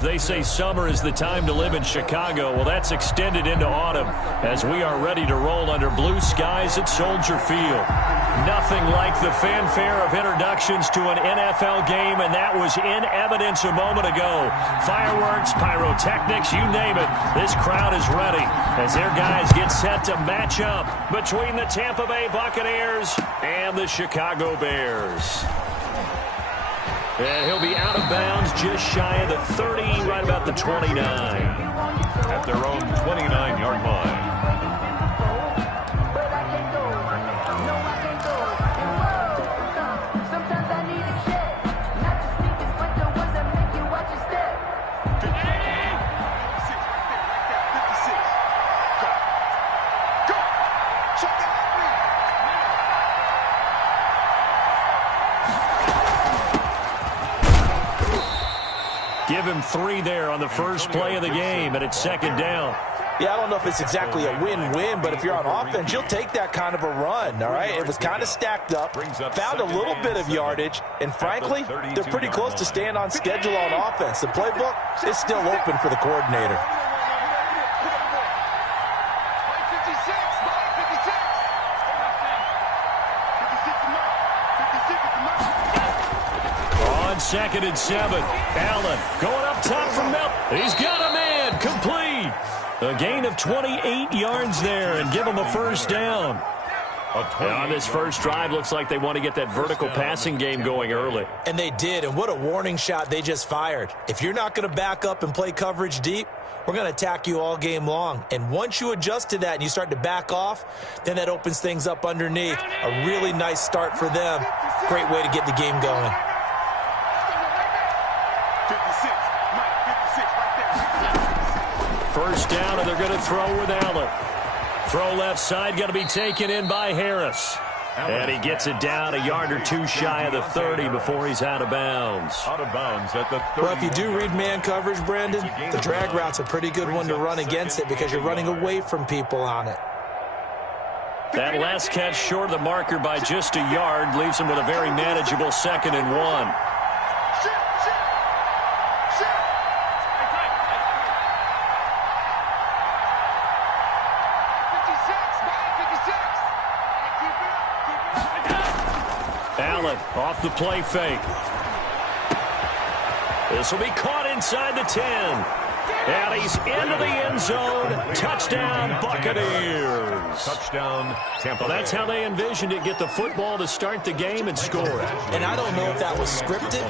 They say summer is the time to live in Chicago. Well, that's extended into autumn as we are ready to roll under blue skies at Soldier Field. Nothing like the fanfare of introductions to an NFL game, and that was in evidence a moment ago. Fireworks, pyrotechnics, you name it. This crowd is ready as their guys get set to match up between the Tampa Bay Buccaneers and the Chicago Bears. And he'll be out of bounds just shy of the 30, right about the 29. At their own 29-yard line. Give him 3 there on the first play of the game, and it's second down. Yeah, I don't know if it's exactly a win-win, but if you're on offense, you'll take that kind of a run, all right? It was kind of stacked up, found a little bit of yardage, and frankly, they're pretty close to staying on schedule on offense. The playbook is still open for the coordinator. On 2nd and 7, Allen going up top from Mel. He's got a man, complete. A gain of 28 yards there and give him a first down. On this first drive, looks like they want to get that vertical passing game going early. And they did, and what a warning shot they just fired. If you're not going to back up and play coverage deep, we're going to attack you all game long. And once you adjust to that and you start to back off, then that opens things up underneath. A really nice start for them. Great way to get the game going. First down, and they're going to throw with Allen. Throw left side, going to be taken in by Harris. And he gets it down a yard or 2 shy of the 30 before he's out of bounds. Out of bounds at the 30. Well, if you do read man coverage, Brandon, the drag route's a pretty good one to run against it because you're running away from people on it. That last catch short of the marker by just a yard leaves him with a very manageable 2nd and 1. Allen off the play fake. This will be caught inside the 10. And he's into the end zone. Touchdown, Buccaneers. Touchdown, Tampa Bay. Well, that's how they envisioned it. Get the football to start the game and score it. And I don't know if that was scripted.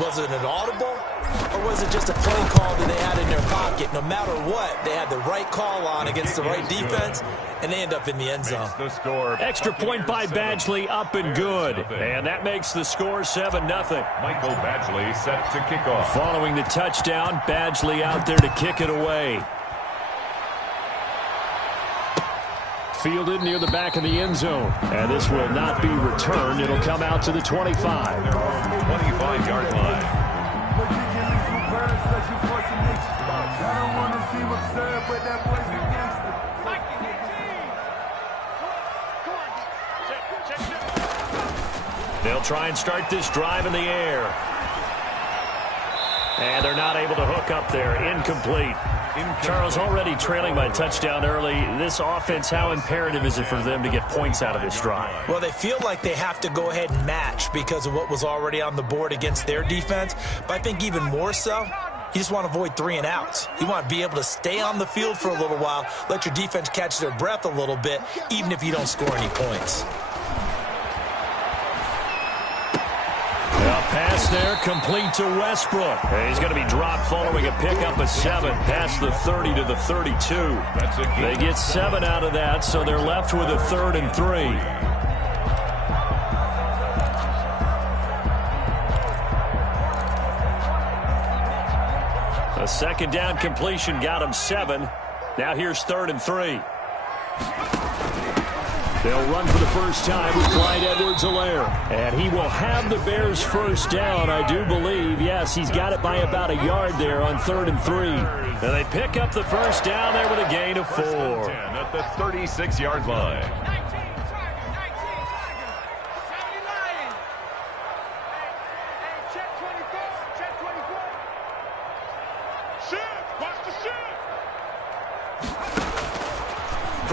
Was it an audible? Or was it just a play call that they had in their pocket? No matter what, they had the right call on against the right defense, and they end up in the end zone. The score, extra point by Badgley, up and good. And that makes the score 7-0. Michael Badgley set to kick off. Following the touchdown, Badgley out there to kick it away. Fielded near the back of the end zone. And this will not be returned. It'll come out to the 25. 25-yard line. They'll try and start this drive in the air. And they're not able to hook up there. Incomplete. Charles, already trailing by touchdown early. This offense, how imperative is it for them to get points out of this drive? Well, they feel like they have to go ahead and match because of what was already on the board against their defense. But I think even more so, you just want to avoid 3 and outs. You want to be able to stay on the field for a little while, let your defense catch their breath a little bit, even if you don't score any points. Pass there, complete to Westbrook. He's going to be dropped following a pickup of 7 past the 30 to the 32. They get 7 out of that, so they're left with a 3rd and 3. A second down completion got him 7. Now here's 3rd and 3. They'll run for the first time with Clyde Edwards-Helaire. And he will have the Bears first down, I do believe. Yes, he's got it by about a yard there on 3rd and 3. And they pick up the first down there with a gain of 4. At the 36-yard line.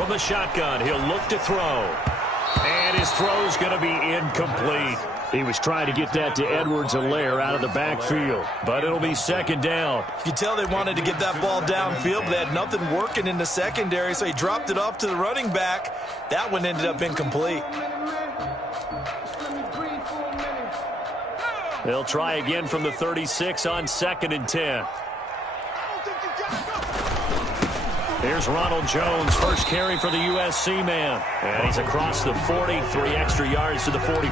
From the shotgun, he'll look to throw. And his throw's going to be incomplete. He was trying to get that to Edwards-Helaire out of the backfield, but it'll be second down. You can tell they wanted to get that ball downfield, but they had nothing working in the secondary, so he dropped it off to the running back. That one ended up incomplete. They'll try again from the 36 on 2nd and 10. Here's Ronald Jones, first carry for the USC man. And he's across the 40, 3 extra yards to the 43.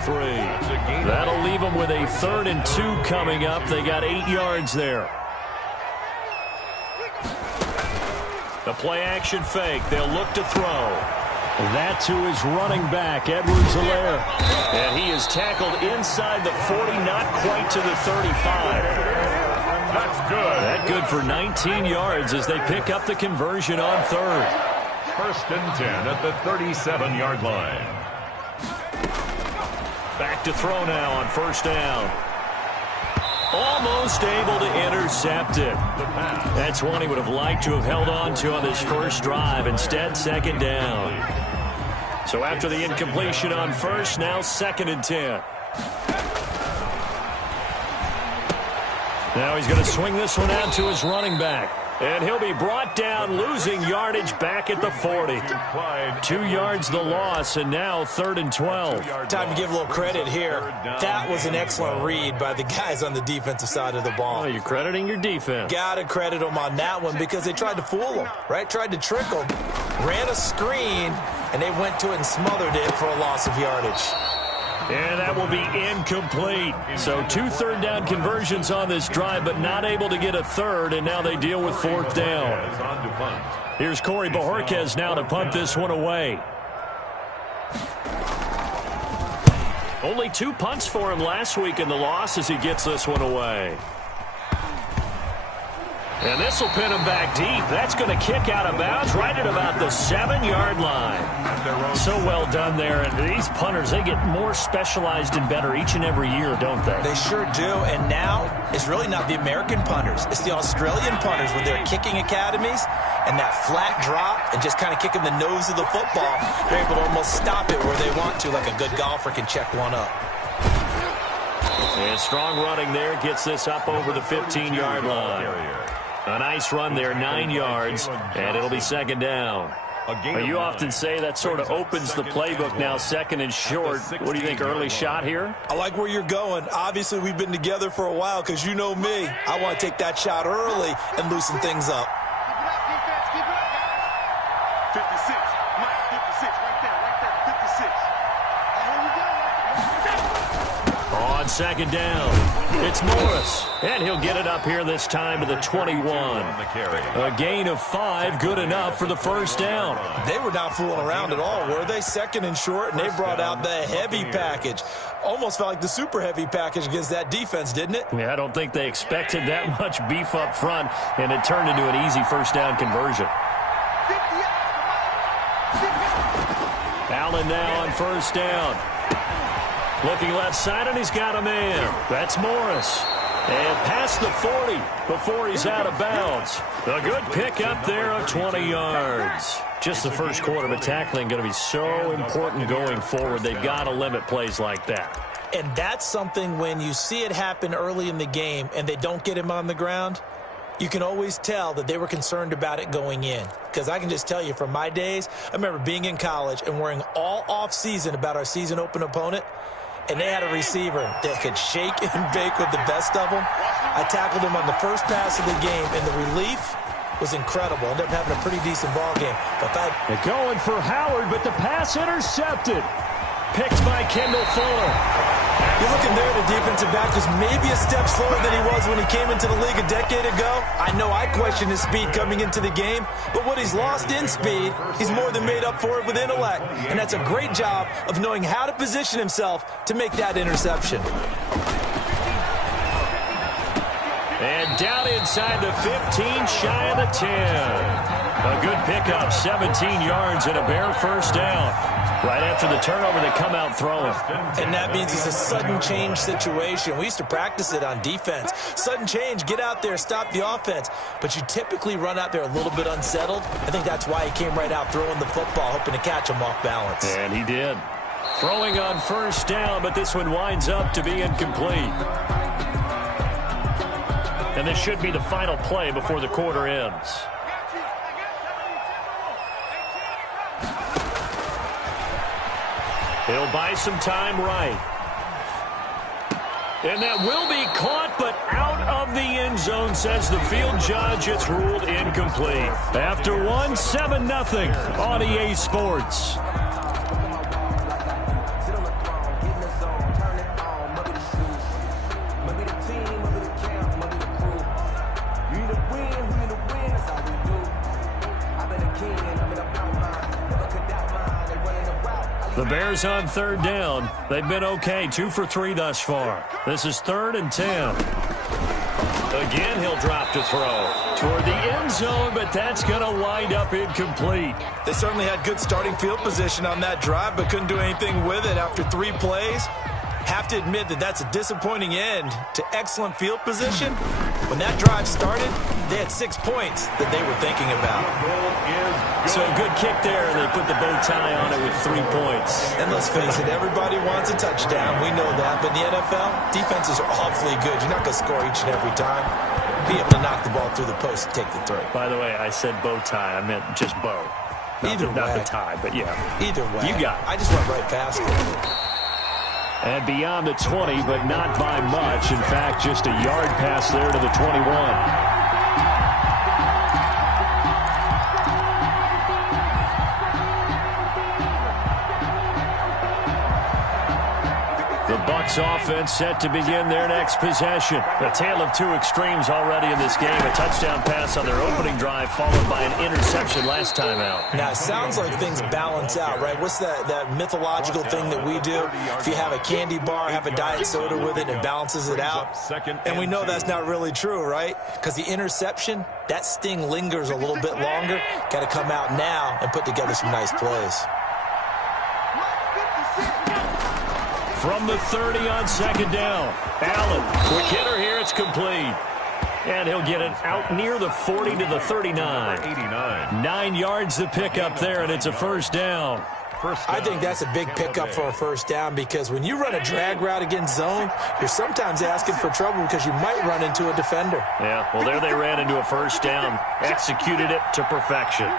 That'll leave them with a 3rd and 2 coming up. They got 8 yards there. The play-action fake. They'll look to throw. That to his running back, Edwards-Helaire. And he is tackled inside the 40, not quite to the 35. That's good. That good for 19 yards as they pick up the conversion on 3rd. 1st and 10 at the 37-yard line. Back to throw now on 1st down. Almost able to intercept it. That's one he would have liked to have held on to on this first drive. Instead, 2nd down. So after the incompletion on 1st, now 2nd and 10. Now he's going to swing this one out to his running back. And he'll be brought down, losing yardage back at the 40. 2 yards the loss, and now 3rd and 12. Time to give a little credit here. That was an excellent read by the guys on the defensive side of the ball. Oh, you're crediting your defense. Got to credit them on that one because they tried to fool them, right? Tried to trick them. Ran a screen, and they went to it and smothered it for a loss of yardage. And that will be incomplete. So 2 3rd down conversions on this drive, but not able to get a 3rd, and now they deal with 4th down. Here's Corey Bojorquez now to punt this one away. Only 2 punts for him last week in the loss as he gets this one away. And this will pin him back deep. That's going to kick out of bounds right at about the 7-yard line. So well done there. And these punters, they get more specialized and better each and every year, don't they? They sure do. And now it's really not the American punters. It's the Australian punters with their kicking academies and that flat drop and just kind of kicking the nose of the football. They're able to almost stop it where they want to, like a good golfer can check one up. And strong running there gets this up over the 15-yard line. A nice run there, 9 yards, and it'll be 2nd down. You often say that sort of opens the playbook now, 2nd and short. What do you think, early shot here? I like where you're going. Obviously, we've been together for a while because you know me. I want to take that shot early and loosen things up. 56. Mike, 56. Right there. 56. On 2nd down, it's Morris. And he'll get it up here this time to the 21. A gain of 5, good enough for the 1st down. They were not fooling around at all, were they? 2nd and short, and they brought out the heavy package. Almost felt like the super heavy package against that defense, didn't it? Yeah, I don't think they expected that much beef up front, and it turned into an easy 1st down conversion. Allen now on 1st down. Looking left side, and he's got a man. That's Morris. And past the 40 before he's out of bounds. A good pick up there of 20 yards. Just the first quarter, but tackling going to be so important going forward. They've got to limit plays like that. And that's something when you see it happen early in the game and they don't get him on the ground, you can always tell that they were concerned about it going in. Because I can just tell you from my days, I remember being in college and worrying all off-season about our season open opponent. And they had a receiver that could shake and bake with the best of them. I tackled him on the first pass of the game, and the relief was incredible. Ended up having a pretty decent ball game. But they're going for Howard, but the pass intercepted. Picked by Kendall Fuller. You're looking there, the defensive back was maybe a step slower than he was when he came into the league a decade ago. I know I questioned his speed coming into the game, but what he's lost in speed, he's more than made up for it with intellect. And that's a great job of knowing how to position himself to make that interception. And down inside the 15, shy of the 10. A good pickup, 17 yards and a bare 1st down. Right after the turnover, they come out throwing. And that means it's a sudden change situation. We used to practice it on defense. Sudden change, get out there, stop the offense. But you typically run out there a little bit unsettled. I think that's why he came right out throwing the football, hoping to catch him off balance. And he did. Throwing on first down, but this one winds up to be incomplete. And this should be the final play before the quarter ends. He'll buy some time right. And that will be caught, but out of the end zone, says the field judge. It's ruled incomplete. After one, 7-0 on EA Sports. The Bears on third down. They've been okay, 2 for 3 thus far. This is 3rd and 10. Again, he'll drop to throw toward the end zone, but that's going to wind up incomplete. They certainly had good starting field position on that drive, but couldn't do anything with it after 3 plays. Have to admit that that's a disappointing end to excellent field position. When that drive started, they had 6 points that they were thinking about. So a good kick there, and they put the bow tie on it with 3 points. And let's face it, everybody wants a touchdown. We know that. But in the NFL, defenses are awfully good. You're not going to score each and every time. Be able to knock the ball through the post and take the throw. By the way, I said bow tie. I meant just bow. Not the tie, but yeah. Either way. You got it. I just went right past it. And beyond the 20, but not by much. In fact, just a yard pass there to the 21. Bucs offense set to begin their next possession. A tale of 2 extremes already in this game. A touchdown pass on their opening drive, followed by an interception last time out. Now, it sounds like things balance out, right? What's that mythological thing that we do? If you have a candy bar, have a diet soda with it, and it balances it out. And we know that's not really true, right? Because the interception, that sting lingers a little bit longer. Got to come out now and put together some nice plays. From the 30 on second down. Allen, quick hitter here. It's complete. And he'll get it out near the 40 to the 39. 9 yards to pick up there, and it's a first down. I think that's a big pickup for a first down because when you run a drag route against zone, you're sometimes asking for trouble because you might run into a defender. Yeah, well, there they ran into a first down. Executed it to perfection.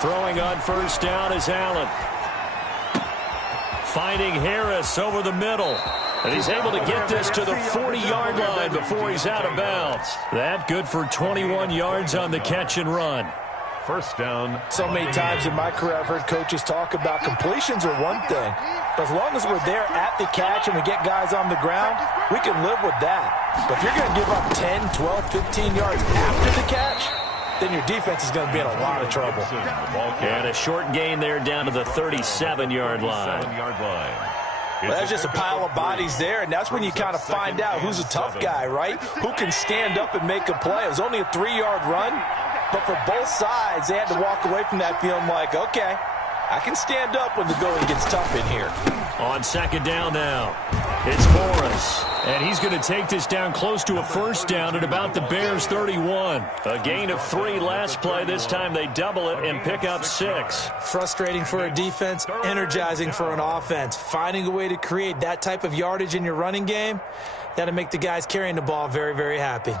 Throwing on first down is Allen. Finding Harris over the middle. And he's able to get this to the 40-yard line before he's out of bounds. That good for 21 yards on the catch and run. First down. So many times in my career I've heard coaches talk about completions are one thing. But as long as we're there at the catch and we get guys on the ground, we can live with that. But if you're going to give up 10, 12, 15 yards after the catch, then your defense is going to be in a lot of trouble. And a short gain there down to the 37-yard line. Well, that's just a pile of bodies there, and that's when you kind of find out who's a tough guy, right? Who can stand up and make a play. It was only a 3-yard run, but for both sides, they had to walk away from that feeling like, okay, I can stand up when the going gets tough in here. On second down now, it's Morris. And he's going to take this down close to a first down at about the Bears' 31. A gain of 3 last play. This time they double it and pick up 6. Frustrating for a defense, energizing for an offense. Finding a way to create that type of yardage in your running game, that'll make the guys carrying the ball very, very happy.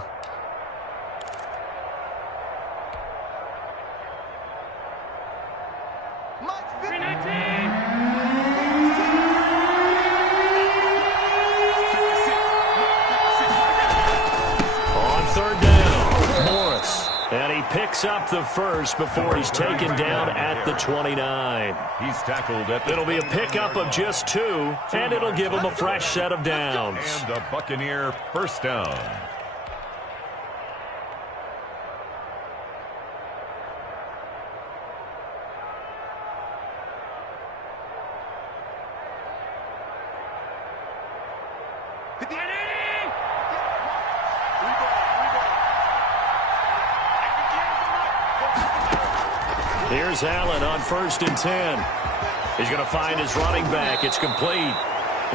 Picks up the first before he's taken down at the 29. He's tackled at the It'll be a pickup of just 2, and it'll give him a fresh set of downs. And a Buccaneer first down. Here's Allen on 1st and 10. He's going to find his running back. It's complete.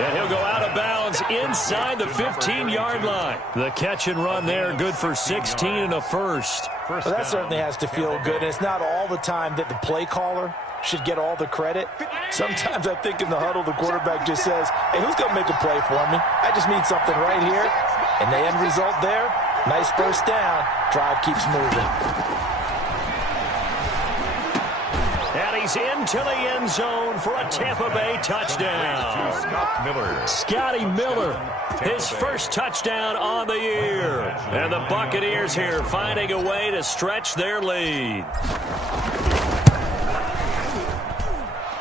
And he'll go out of bounds inside the 15-yard line. The catch and run there, good for 16 and a first. Well, that certainly has to feel good. And it's not all the time that the play caller should get all the credit. Sometimes I think in the huddle, the quarterback just says, hey, who's going to make a play for me? I just need something right here. And the end result there, nice first down. Drive keeps moving. And he's into the end zone for a Tampa Bay touchdown. Scotty Miller, his first touchdown on the year. And the Buccaneers here finding a way to stretch their lead.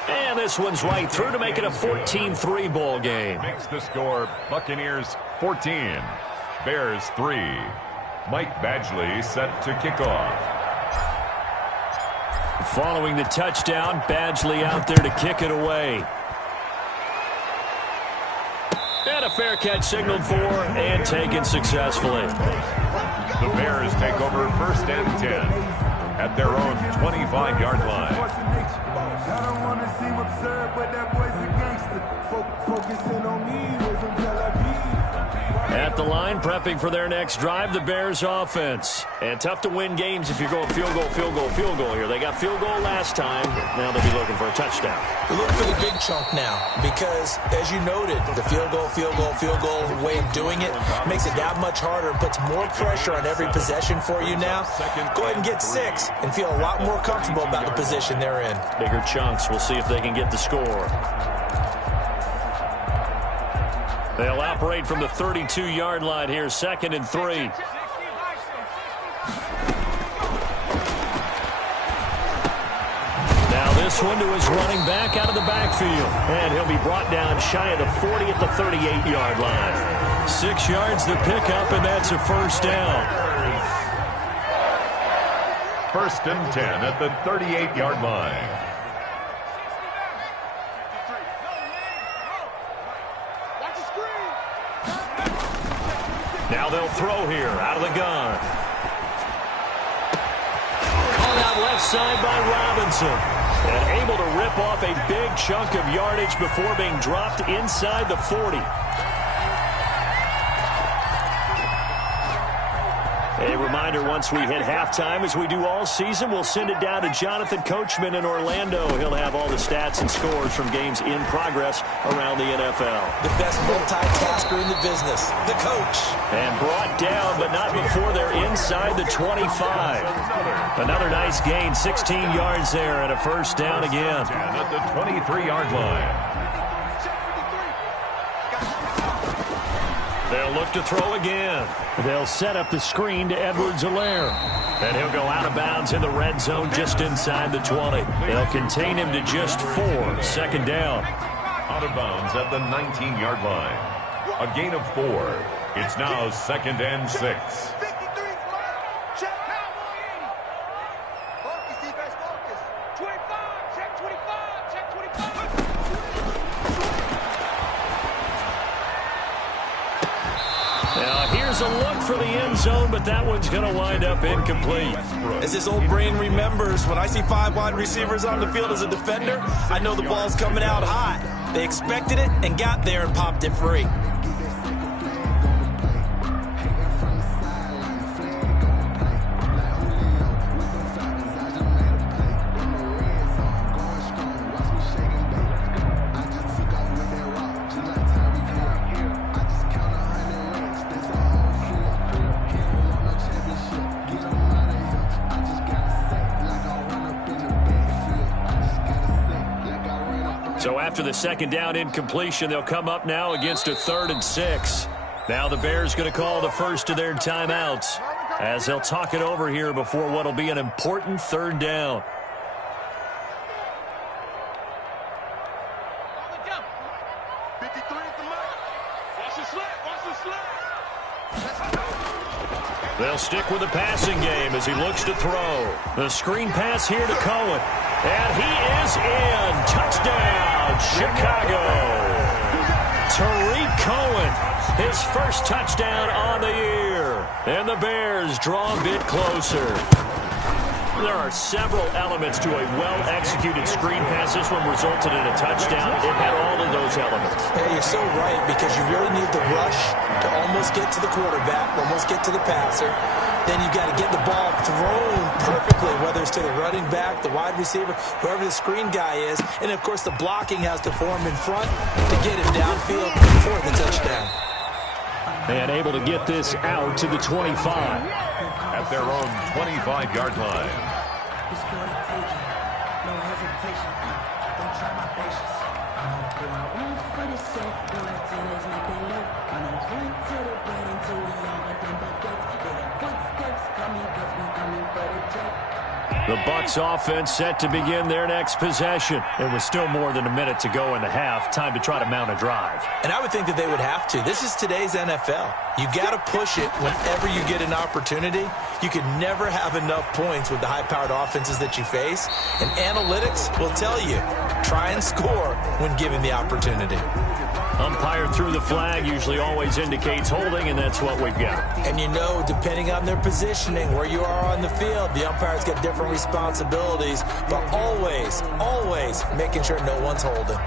And this one's right through to make it a 14-3 ball game. Makes the score Buccaneers 14, Bears 3. Mike Badgley set to kick off. Following the touchdown, Badgley out there to kick it away. And a fair catch signaled for and taken successfully. The Bears take over 1st and 10 at their own 25-yard line. I don't want to seem absurd, but that boy's a gangster. Focusing on me was from Tel Aviv. At the line, prepping for their next drive, the Bears offense. And tough to win games if you're going field goal, field goal, field goal here. They got field goal last time. Now they'll be looking for a touchdown. They look for the big chunk now because, as you noted, the field goal way of doing it makes it that much harder and puts more pressure on every possession for you now. Go ahead and get 6 and feel a lot more comfortable about the position they're in. Bigger chunks. We'll see if they can get the score. They'll operate from the 32-yard line here, 2nd and 3. Now this one to his running back out of the backfield. And he'll be brought down shy of the 40 at the 38-yard line. 6 yards to pick up, and that's a first down. 1st and 10 at the 38-yard line. Now they'll throw here out of the gun. Caught out left side by Robinson. And able to rip off a big chunk of yardage before being dropped inside the 40. A reminder, once we hit halftime, as we do all season, we'll send it down to Jonathan Coachman in Orlando. He'll have all the stats and scores from games in progress around the NFL. The best multitasker in the business, the coach. And brought down, but not before they're inside the 25. Another nice gain, 16 yards there, and a first down again. At the 23-yard line. They'll look to throw again. They'll set up the screen to Edwards-Helaire. And he'll go out of bounds in the red zone just inside the 20. They'll contain him to just 4. 2nd down. Out of bounds at the 19-yard line. A gain of 4. It's now 2nd and 6. A look for the end zone, but that one's going to wind up incomplete. As his old brain remembers, when I see 5 wide receivers on the field as a defender, I know the ball's coming out hot. They expected it and got there and popped it free. So after the 2nd down incompletion, they'll come up now against a 3rd and 6. Now the Bears going to call the first of their timeouts as they'll talk it over here before what will be an important 3rd down. They'll stick with the passing game as he looks to throw. The screen pass here to Cohen. And he is in. Touchdown, Chicago. Tariq Cohen, his first touchdown on the year. And the Bears draw a bit closer. There are several elements to a well-executed screen pass. This one resulted in a touchdown. It had all of those elements. Yeah, you're so right, because you really need the rush to almost get to the quarterback, almost get to the passer. Then you've got to get the ball thrown perfectly, whether it's to the running back, the wide receiver, whoever the screen guy is. And, of course, the blocking has to form in front to get him downfield for the touchdown. And able to get this out to the 25. At their own 25-yard line. The Bucs offense set to begin their next possession. It was still more than a minute to go in the half. Time to try to mount a drive. And I would think that they would have to. This is today's NFL. You got to push it whenever you get an opportunity. You can never have enough points with the high-powered offenses that you face. And analytics will tell you, try and score when given the opportunity. Umpire threw the flag, usually always indicates holding, and that's what we've got. And you know, depending on their positioning, where you are on the field, the umpire's got different responsibilities, but always, always making sure no one's holding.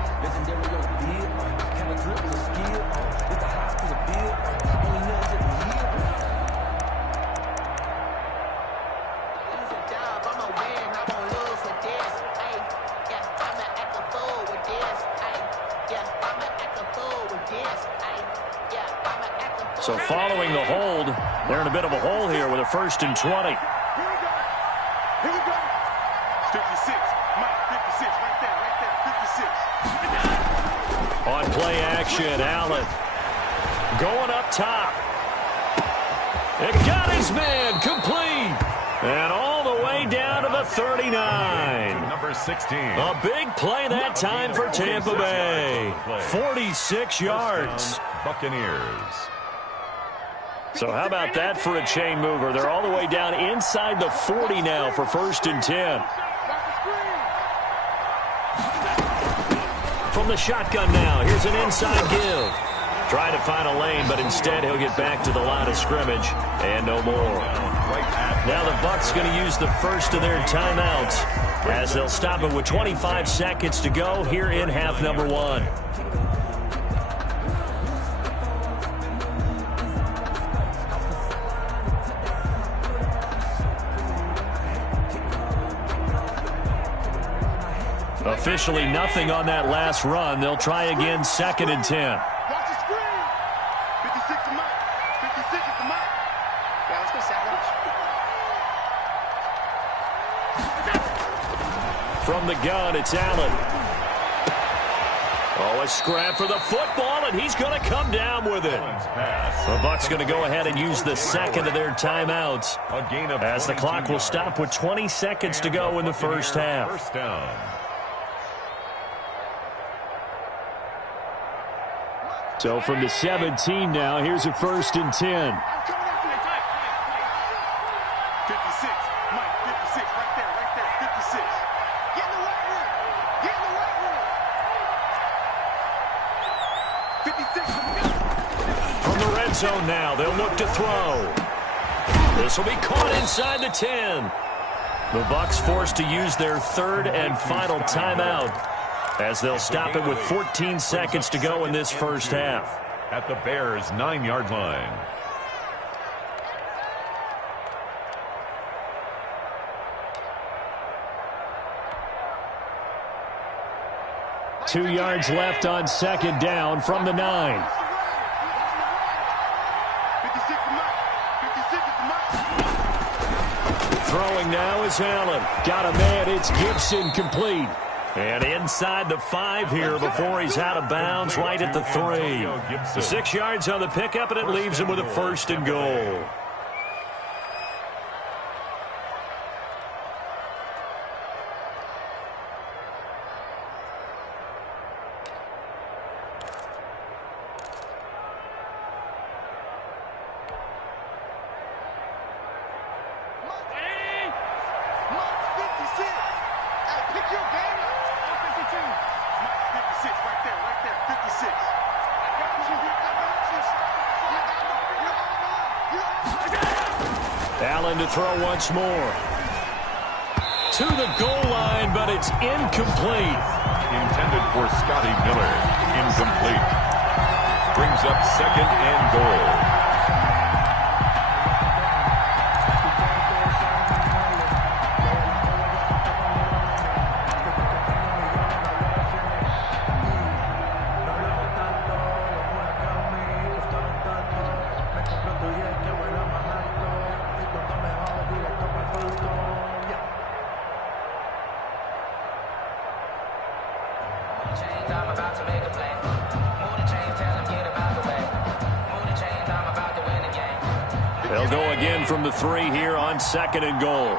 So following the hold, they're in a bit of a hole here with a 1st and 20. Here we go. Here we go. 56. Mike, 56. Right there. 56. On play action, Allen going up top. It got his man complete. And all the way down to the 39. Number 16. A big play that time for Tampa Bay. 46 yards. Buccaneers. So how about that for a chain mover? They're all the way down inside the 40 now for 1st and 10. From the shotgun now, here's an inside give. Trying to find a lane, but instead he'll get back to the line of scrimmage and no more. Now the Bucs going to use the first of their timeouts as they'll stop it with 25 seconds to go here in half number 1. Officially nothing on that last run. They'll try again, 2nd and 10. Watch the screen. 56 to Mike. 56 is to Mike. Yeah, let's go sandwich. From the gun, it's Allen. Oh, a scrap for the football, and he's going to come down with it. The Bucs going to go ahead and use the second of their timeouts as the clock will stop with 20 seconds to go in the first half. First down. So from the 17 now, here's a 1st and 10. 56. Mike, 56. Right there. 56. Get in the right room. Get in the right room. 56. From the red zone now, they'll look to throw. This will be caught inside the 10. The Bucs forced to use their 3rd and final timeout as they'll stop it with 14 seconds to go in this first half. At the Bears' 9-yard line. Two yards left on 2nd down from the 9. 56 to Mike. 56 is to Mike. Throwing now is Allen. Got a man, it's Gibson, complete. And inside the 5 here before he's out of bounds, right at the 3. The 6 yards on the pickup, and it leaves him with a 1st and goal. Allen to throw once more. to the goal line, but it's incomplete. Intended for Scotty Miller. Incomplete. Brings up second and goal. They'll go again from the 3 here on second and goal.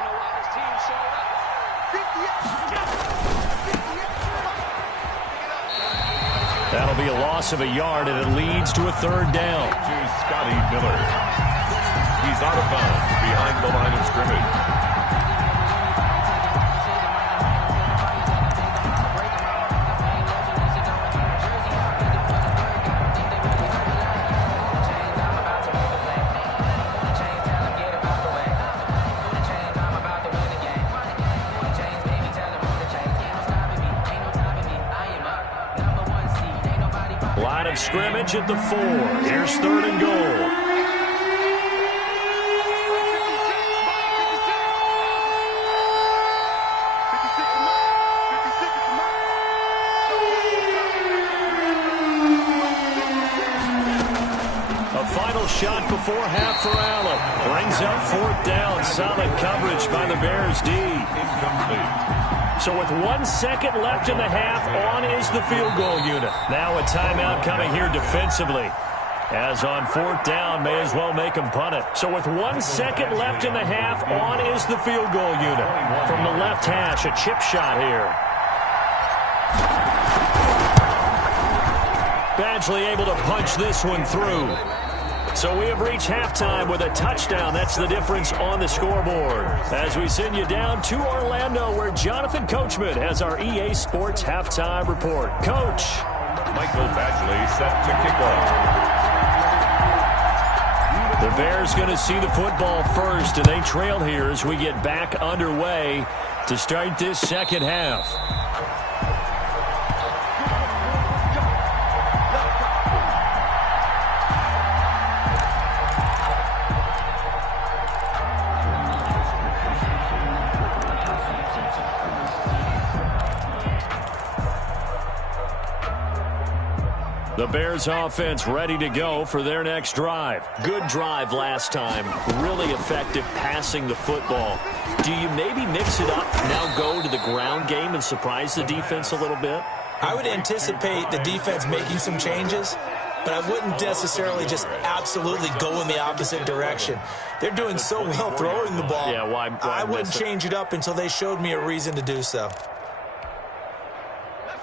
That'll be a loss of a yard, and it leads to a third down. To Scotty Miller. He's out of bounds behind the line of scrimmage. Line of scrimmage at the 4. Here's third and goal. A final shot before half for Allen. Brings up fourth down. Solid coverage by the Bears D. Incomplete. So with 1 second left in the half, on is the field goal unit. Now a timeout coming here defensively. As on fourth down, may as well make them punt it. So with 1 second left in the half, on is the field goal unit. From the left hash, a chip shot here. Badgley able to punch this one through. So we have reached halftime with a touchdown. That's the difference on the scoreboard. As we send you down to Orlando, where Jonathan Coachman has our EA Sports halftime report. Coach. Michael Badgley set to kick off. The Bears going to see the football first, and they trail here as we get back underway to start this second half. The Bears offense ready to go for their next drive. Good drive last time. Really effective passing the football. Do you maybe mix it up, now go to the ground game and surprise the defense a little bit? I would anticipate the defense making some changes, but I wouldn't necessarily just absolutely go in the opposite direction. They're doing so well throwing the ball. Yeah, why I wouldn't change it up until they showed me a reason to do so.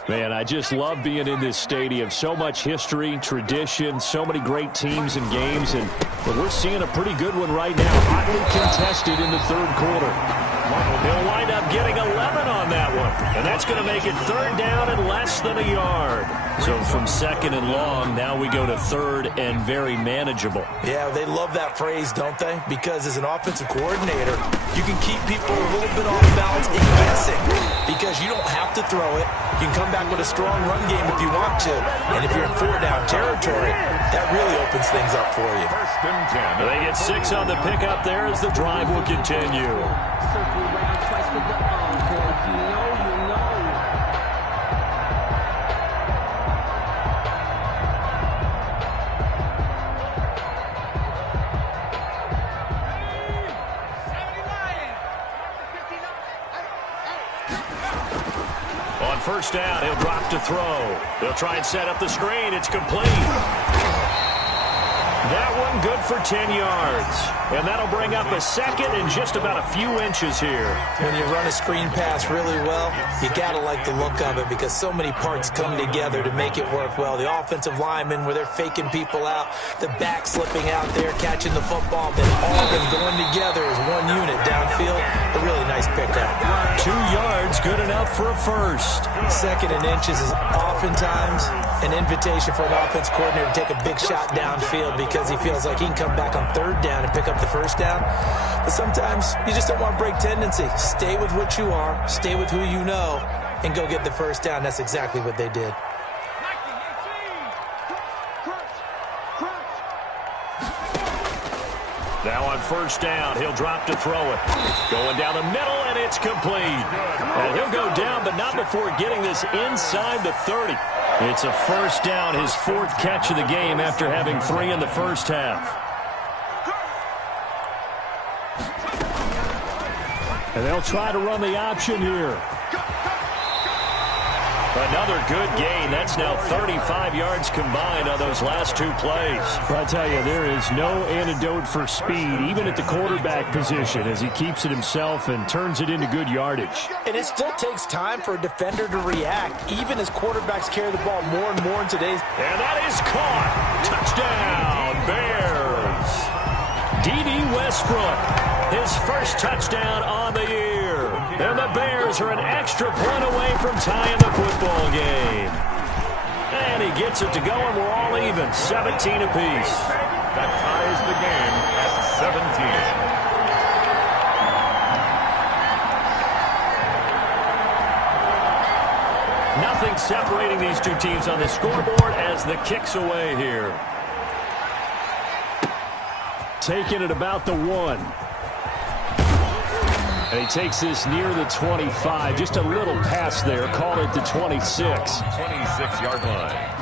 Man, I just love being in this stadium. So much history, tradition, so many great teams and games, and we're seeing a pretty good one right now. Hotly contested in the third quarter. He'll wind up getting 11 on that one, and that's going to make it third down and less than a yard. So from second and long, now we go to third and very manageable. Yeah, they love that phrase, don't they? Because as an offensive coordinator, you can keep people a little bit off balance and guessing because you don't have to throw it. You can come back with a strong run game if you want to. And if you're in four-down territory, that really opens things up for you. First and 10. They get 6 on the pickup there as the drive will continue. Circle around twice for the encore. You know. On first down, he'll drop to throw. They'll try and set up the screen. It's complete. That one good for 10 yards. And that'll bring up a second and just about a few inches here. When you run a screen pass really well, you got to like the look of it because so many parts come together to make it work well. The offensive linemen where they're faking people out, the back slipping out there, catching the football, then all of them going together as one unit downfield. A really nice pickup. 2 yards, good enough for a first. Second and inches is oftentimes an invitation for an offense coordinator to take a big shot downfield because he feels feels like he can come back on third down and pick up the first down. But sometimes you just don't want to break tendency. Stay with what you are, stay with who you know, and go get the first down. That's exactly what they did. Now on first down, he'll drop to throw it. Going down the middle, and it's complete. And he'll go down, but not before getting this inside the 30. It's a first down, his fourth catch of the game after having 3 in the first half. And they'll try to run the option here. Another good gain. That's now 35 yards combined on those last 2 plays. I tell you, there is no antidote for speed, even at the quarterback position, as he keeps it himself and turns it into good yardage. And it still takes time for a defender to react, even as quarterbacks carry the ball more and more in today's. And that is caught. Touchdown, Bears. D.D. Westbrook, his first touchdown on the year. And the Bears are an extra point away from tying the football game. And he gets it to go, and we're all even, 17 apiece. That ties the game at 17. Nothing separating these two teams on the scoreboard as the kick's away here. Taking it about the 1. And he takes this near the 25. Just a little pass there. Call it the 26. 26-yard line.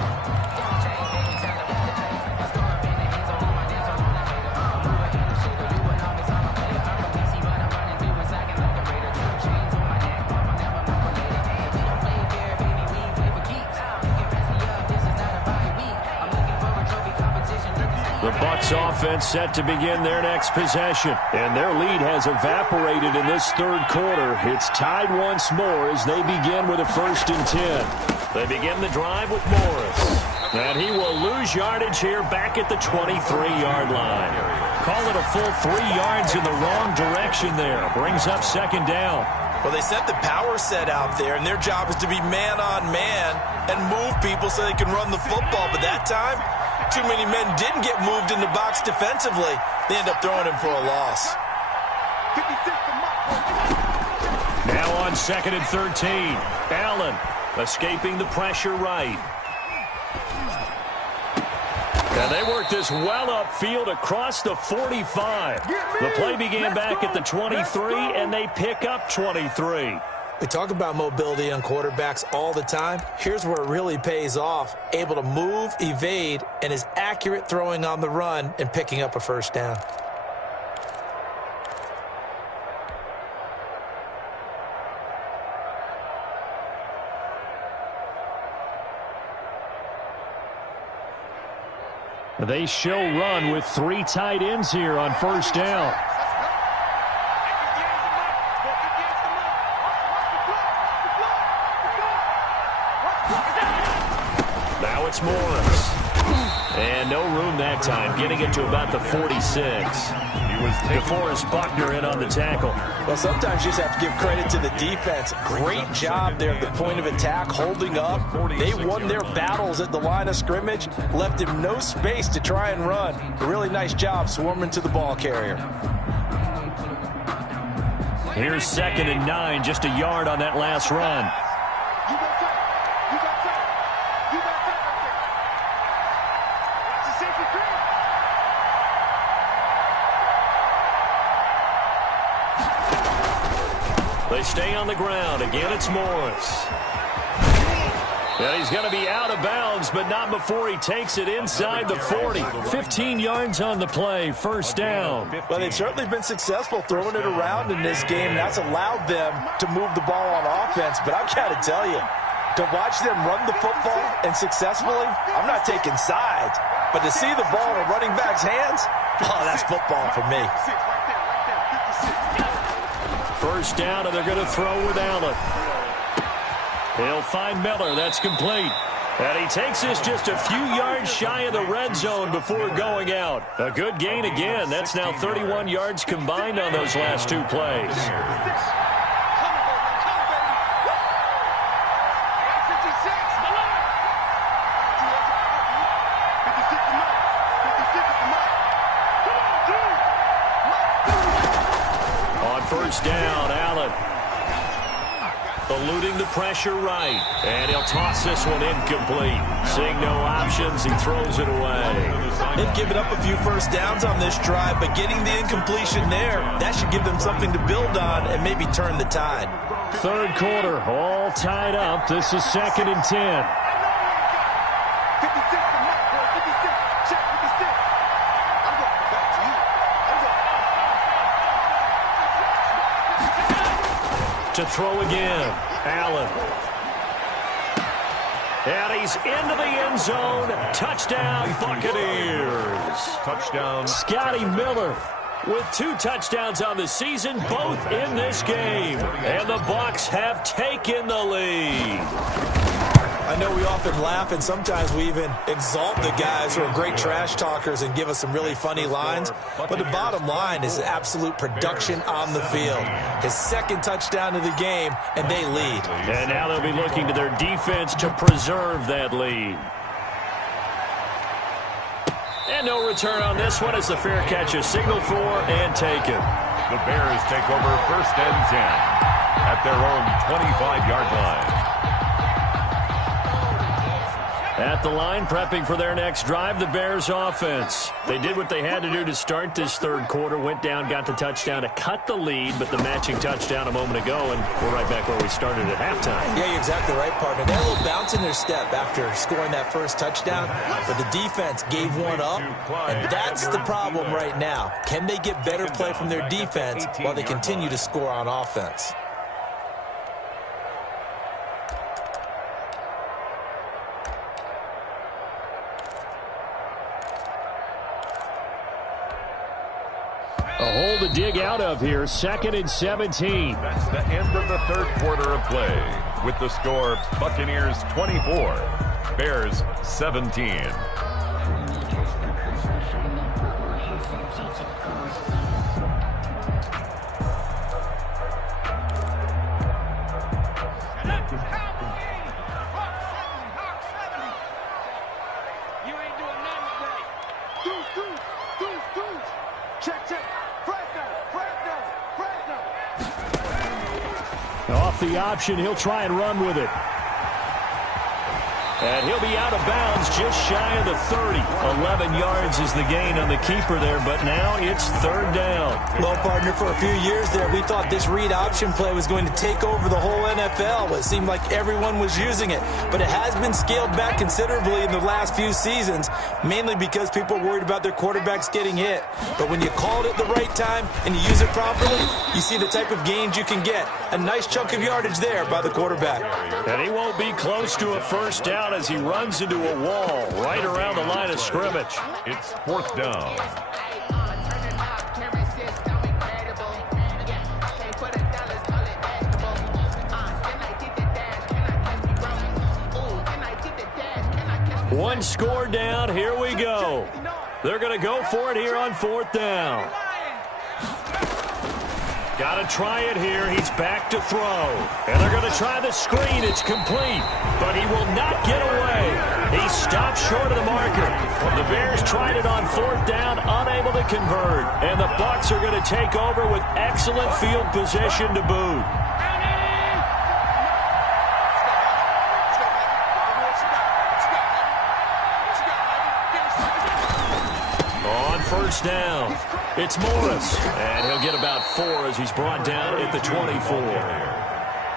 The Bucs offense set to begin their next possession. And their lead has evaporated in this third quarter. It's tied once more as they begin with a 1st and 10. They begin the drive with Morris. And he will lose yardage here back at the 23-yard line. Call it a full 3 yards in the wrong direction there. Brings up 2nd down. Well, they sent the power set out there, and their job is to be man-on-man and move people so they can run the football. But that time, too many men didn't get moved in the box defensively. They end up throwing him for a loss. Now on 2nd and 13. Allen escaping the pressure right. And they work this well upfield across the 45. The play began back at the 23, and they pick up 23. We talk about mobility on quarterbacks all the time. Here's where it really pays off. Able to move, evade, and is accurate throwing on the run and picking up a first down. They show run with 3 tight ends here on first down. Now it's Morris. And no room that time, getting it to about the 46. DeForest Buckner in on the tackle. Well, sometimes you just have to give credit to the defense. Great job there at the point of attack, holding up. They won their battles at the line of scrimmage, left him no space to try and run. A really nice job swarming to the ball carrier. Here's 2nd and 9, just a yard on that last run. They stay on the ground. Again, it's Morris. And he's going to be out of bounds, but not before he takes it inside the 40. 15 yards on the play, first down. Well, they've certainly been successful throwing it around in this game. That's allowed them to move the ball on offense. But I've got to tell you, to watch them run the football and successfully, I'm not taking sides. But to see the ball in a running back's hands, oh, that's football for me. First down, and they're going to throw with Allen. He'll find Miller. That's complete. And he takes this just a few yards shy of the red zone before going out. A good gain again. That's now 31 yards combined on those last 2 plays. first down. Allen eluding the pressure right. And he'll toss this one incomplete. Seeing no options, he throws it away. They've given up a few first downs on this drive, but getting the incompletion there, that should give them something to build on and maybe turn the tide. Third quarter, all tied up. This is 2nd and 10. 56, the mark, boy. 56. Check 56. I'm going back to you. To throw again, Allen. And he's into the end zone. Touchdown, Buccaneers. Touchdown. Scotty Miller with 2 touchdowns on the season, both in this game. And the Bucs have taken the lead. I know we often laugh, and sometimes we even exalt the guys who are great trash talkers and give us some really funny lines. But the bottom line is absolute production on the field. His 2nd touchdown of the game, and they lead. And now they'll be looking to their defense to preserve that lead. And no return on this one as the fair catch is signaled for and taken. The Bears take over 1st and 10 at their own 25-yard line. At the line, prepping for their next drive, the Bears offense. They did what they had to do to start this third quarter, went down, got the touchdown to cut the lead, but the matching touchdown a moment ago, and we're right back where we started at halftime. Yeah, you're exactly right, partner. They had a little bounce in their step after scoring that first touchdown, but the defense gave one up, and that's the problem right now. Can they get better play from their defense while they continue to score on offense? A hole to dig out of here, 2nd and 17. That's the end of the third quarter of play. With the score, Buccaneers 24, Bears 17. Off the option, he'll try and run with it. And he'll be out of bounds just shy of the 30. 11 yards is the gain on the keeper there, but now it's 3rd down. Well, partner, for a few years there, we thought this read option play was going to take over the whole NFL. It seemed like everyone was using it, but it has been scaled back considerably in the last few seasons, mainly because people are worried about their quarterbacks getting hit. But when you call it at the right time and you use it properly, you see the type of gains you can get. A nice chunk of yardage there by the quarterback. And he won't be close to a first down as he runs into a wall right around the line of scrimmage. It's 4th down. One score down. Here we go. They're going to go for it here on 4th down. Got to try it here. He's back to throw. And they're going to try the screen. It's complete. But he will not get away. He stopped short of the marker. The Bears tried it on 4th down, unable to convert. And the Bucs are going to take over with excellent field position to boot. On first down, it's Morris. And he'll get about 4 as he's brought down at the 24.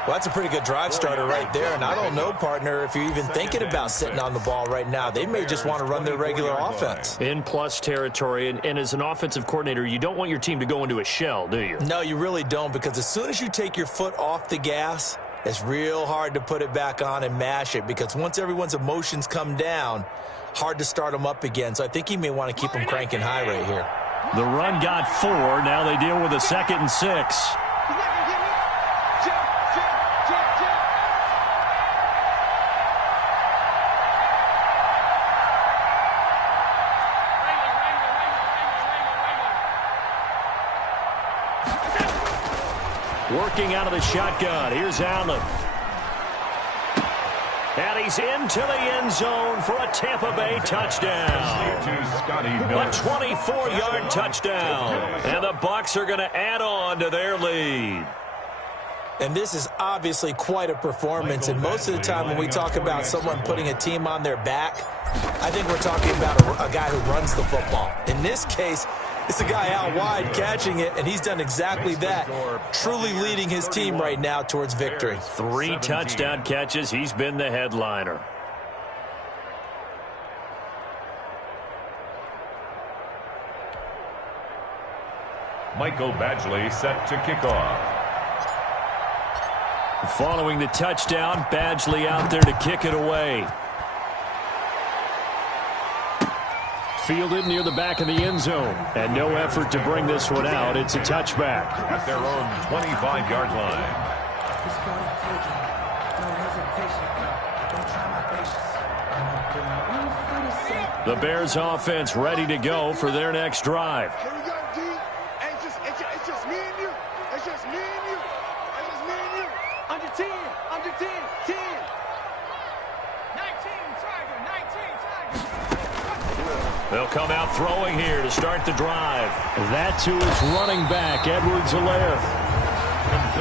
Well, that's a pretty good drive starter right there, and I don't know, partner, if you're even thinking about sitting on the ball right now. They may just want to run their regular offense. In plus territory, and as an offensive coordinator, you don't want your team to go into a shell, do you? No, you really don't, because as soon as you take your foot off the gas, it's real hard to put it back on and mash it, because once everyone's emotions come down, hard to start them up again. So I think he may want to keep them cranking high right here. The run got 4. Now they deal with a 2nd and 6. Working out of the shotgun. Here's Allen. And he's into the end zone for a Tampa Bay touchdown. A 24-yard touchdown. And the Bucs are going to add on to their lead. And this is obviously quite a performance. And most of the time when we talk about someone putting a team on their back, I think we're talking about a guy who runs the football. In this case, it's a guy out wide catching it, and he's done exactly that, truly leading his team right now towards victory. 3 touchdown catches. He's been the headliner. Michael Badgley set to kick off. Following the touchdown, Badgley out there to kick it away. Fielded near the back of the end zone. And no effort to bring this one out. It's a touchback. At their own 25-yard line. The Bears offense ready to go for their next drive. Here we go, D. It's just me and you. It's just me and you. It's just me and you. Under 10, 10. 19, Tiger. They'll come out throwing here to start the drive. That's who is running back, Edwards-Helaire.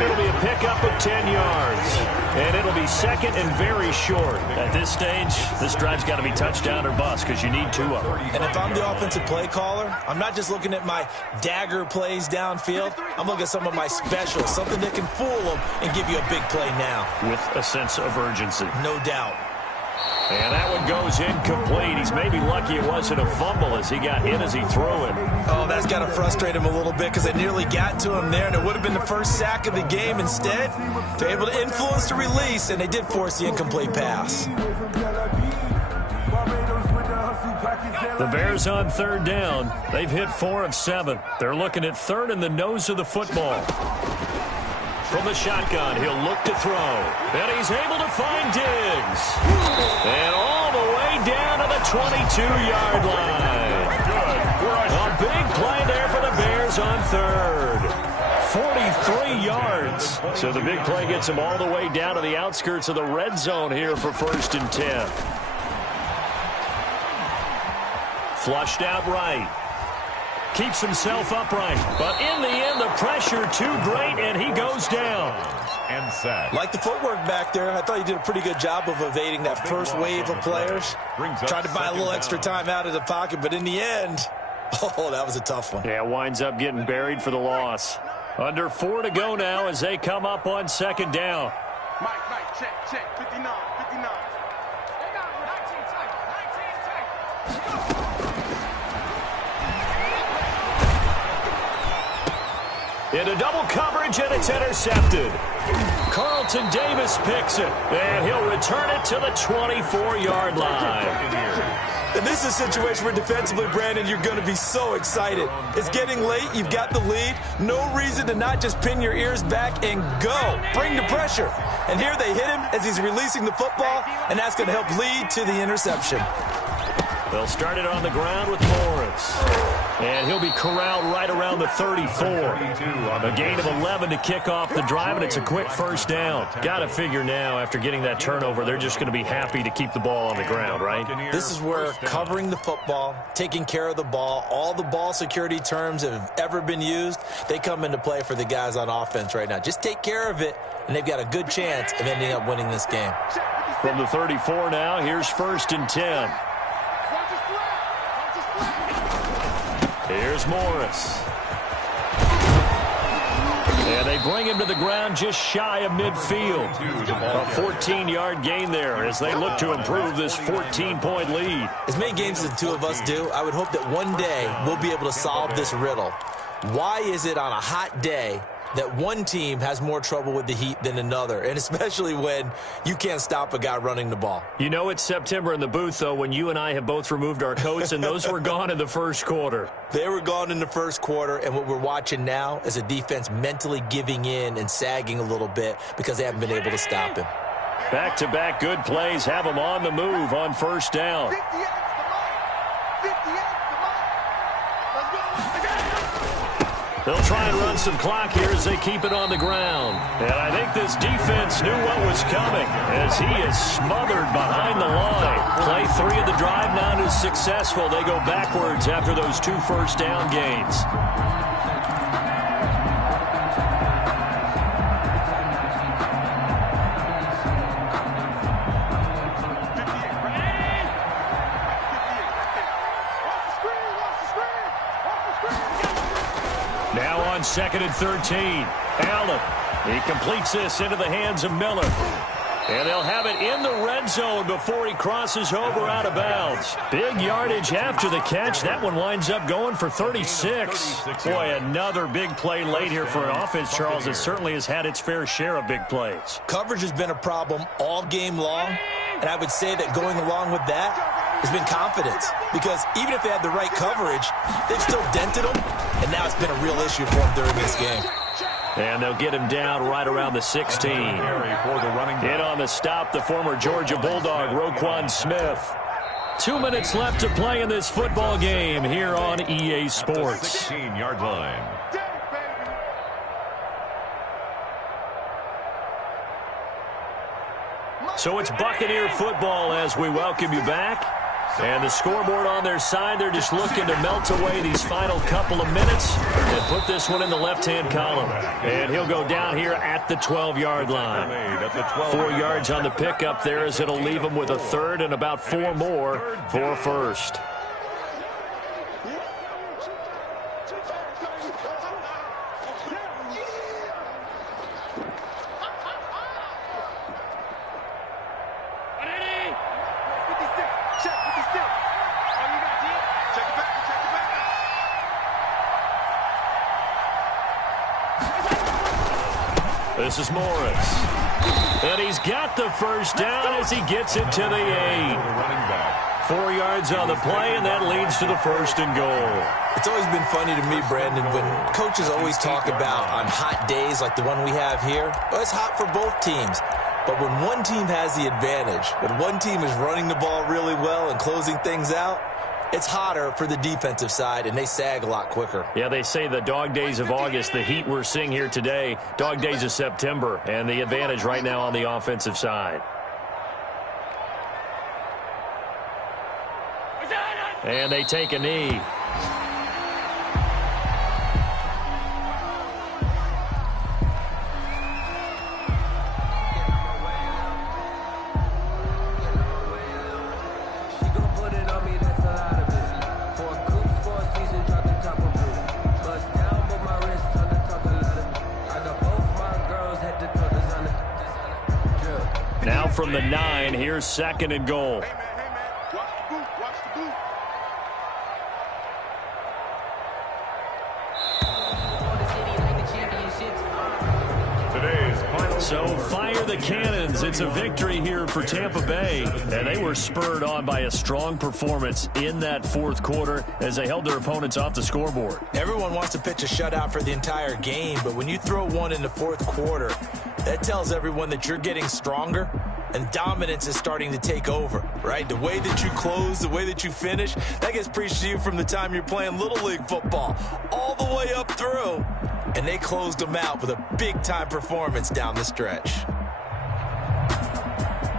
It'll be a pickup of 10 yards. And it'll be second and very short. At this stage, this drive's got to be touchdown or bust because you need 2 of them. And if I'm the offensive play caller, I'm not just looking at my dagger plays downfield. I'm looking at some of my specials, something that can fool them and give you a big play now. With a sense of urgency. No doubt. And that one goes incomplete. He's maybe lucky it wasn't a fumble as he got hit as he threw it. Oh, that's got to frustrate him a little bit because they nearly got to him there, and it would have been the first sack of the game. Instead, they're able to influence the release, and they did force the incomplete pass. The Bears on third down. They've hit 4 of 7. They're looking at third in the nose of the football. From the shotgun, he'll look to throw. And he's able to find Diggs. And all the way down to the 22-yard line. A big play there for the Bears on third. 43 yards. So the big play gets him all the way down to the outskirts of the red zone here for 1st and 10. Flushed out right. Keeps himself upright. But in the end, the pressure too great, and he goes down. And sack. Like the footwork back there, I thought he did a pretty good job of evading that first wave of players. Tried to buy a little extra time out of the pocket, but in the end, oh, that was a tough one. Yeah, winds up getting buried for the loss. Under 4 to go now as they come up on 2nd down. Mike, check. 59. Into double coverage, and it's intercepted. Carlton Davis picks it, and he'll return it to the 24-yard line. And this is a situation where defensively, Brandon, you're going to be so excited. It's getting late. You've got the lead. No reason to not just pin your ears back and go. Bring the pressure. And here they hit him as he's releasing the football, and that's going to help lead to the interception. They'll start it on the ground with Morris. And he'll be corralled right around the 34. A gain of 11 to kick off the drive, and it's a quick 1st down. Got to figure now, after getting that turnover, they're just going to be happy to keep the ball on the ground, right? This is where covering the football, taking care of the ball, all the ball security terms that have ever been used, they come into play for the guys on offense right now. Just take care of it, and they've got a good chance of ending up winning this game. From the 34 now, here's 1st and 10. Here's Morris. And they bring him to the ground just shy of midfield. A 14-yard gain there as they look to improve this 14-point lead. As many games as the two of us do, I would hope that one day we'll be able to solve this riddle. Why is it on a hot day that one team has more trouble with the heat than another, and especially when you can't stop a guy running the ball? You know it's September in the booth, though, when you and I have both removed our coats, and those were gone in the first quarter. They were gone in the first quarter, and what we're watching now is a defense mentally giving in and sagging a little bit because they haven't been able to stop him. Back-to-back good plays have them on the move on 1st down. They'll try and run some clock here as they keep it on the ground. And I think this defense knew what was coming as he is smothered behind the line. Play 3 of the drive not as successful. They go backwards after those 2 first down gains. Now on 2nd and 13. Allen. He completes this into the hands of Miller. And they'll have it in the red zone before he crosses over out of bounds. Big yardage after the catch. That one winds up going for 36. Boy, another big play late here for an offense, Charles, that certainly has had its fair share of big plays. Coverage has been a problem all game long, and I would say that going along with that has been confidence. Because even if they had the right coverage, they've still dented them, and now it's been a real issue for them during this game. And they'll get him down right around the 16. In on the stop, the former Georgia Bulldog, Roquan Smith. 2 minutes left to play in this football game here on EA Sports. 16-yard line. So it's Buccaneer football as we welcome you back. And the scoreboard on their side, they're just looking to melt away these final couple of minutes and put this one in the left-hand column. And he'll go down here at the 12-yard line. 4 yards on the pickup there as it'll leave him with a third and about 4 more for first. This is Morris. And he's got the first down as he gets it to the 8. 4 yards on the play, and that leads to the 1st and goal. It's always been funny to me, Brandon, when coaches always talk about on hot days like the one we have here, well, it's hot for both teams. But when one team has the advantage, when one team is running the ball really well and closing things out, it's hotter for the defensive side, and they sag a lot quicker. Yeah, they say the dog days of August, the heat we're seeing here today, dog days of September, and the advantage right now on the offensive side. And they take a knee. Now from the 9, here's 2nd and goal. Hey, man, watch the boot, watch the boot. Today's final. So fire the cannons. It's a victory here for Tampa Bay. And they were spurred on by a strong performance in that 4th quarter as they held their opponents off the scoreboard. Everyone wants to pitch a shutout for the entire game, but when you throw one in the 4th quarter, that tells everyone that you're getting stronger and dominance is starting to take over, right? The way that you close, the way that you finish, that gets preached to you from the time you're playing Little League football all the way up through. And they closed them out with a big-time performance down the stretch.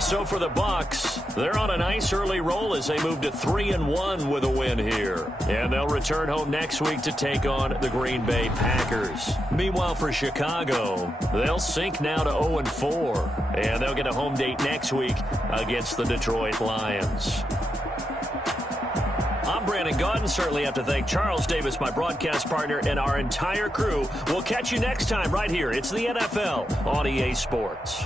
So for the Bucs, they're on a nice early roll as they move to 3-1 with a win here. And they'll return home next week to take on the Green Bay Packers. Meanwhile, for Chicago, they'll sink now to 0-4. And they'll get a home date next week against the Detroit Lions. I'm Brandon Gaudin. Certainly have to thank Charles Davis, my broadcast partner, and our entire crew. We'll catch you next time right here. It's the NFL on EA Sports.